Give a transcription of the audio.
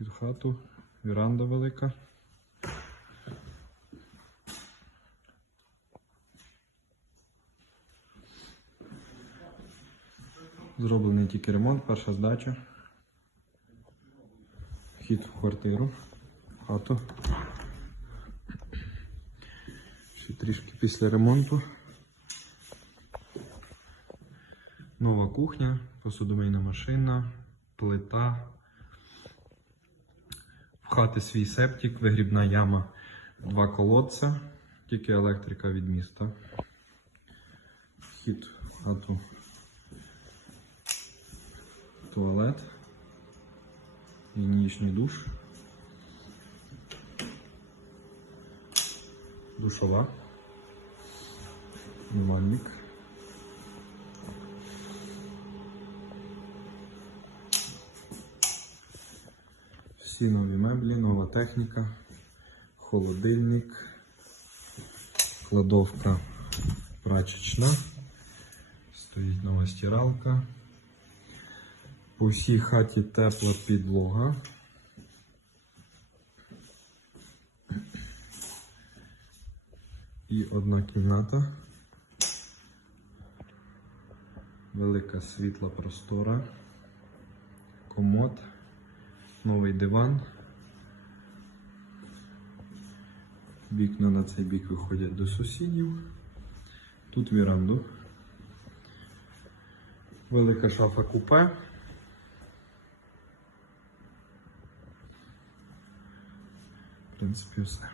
Вхід хату, віранда велика. Зроблений тільки ремонт, перша здача. Вхід в квартиру, в хату. Ще трішки після ремонту. Нова кухня, посудомийна машина, плита. В хати свій септик, вигрібна яма, два колодця, тільки електрика від міста. Вхід в хату. Туалет. Гігієнічний душ. Душова. Умальник. Всі нові меблі, нова техніка, холодильник, кладовка прачечна, стоїть нова стиралка. По всій хаті тепла підлога. І одна кімната. Велика світла простора. Комод. Новий диван. Вікна на цей бік виходять до сусідів. Тут віранду. Велика шафа купе. В принципі, все.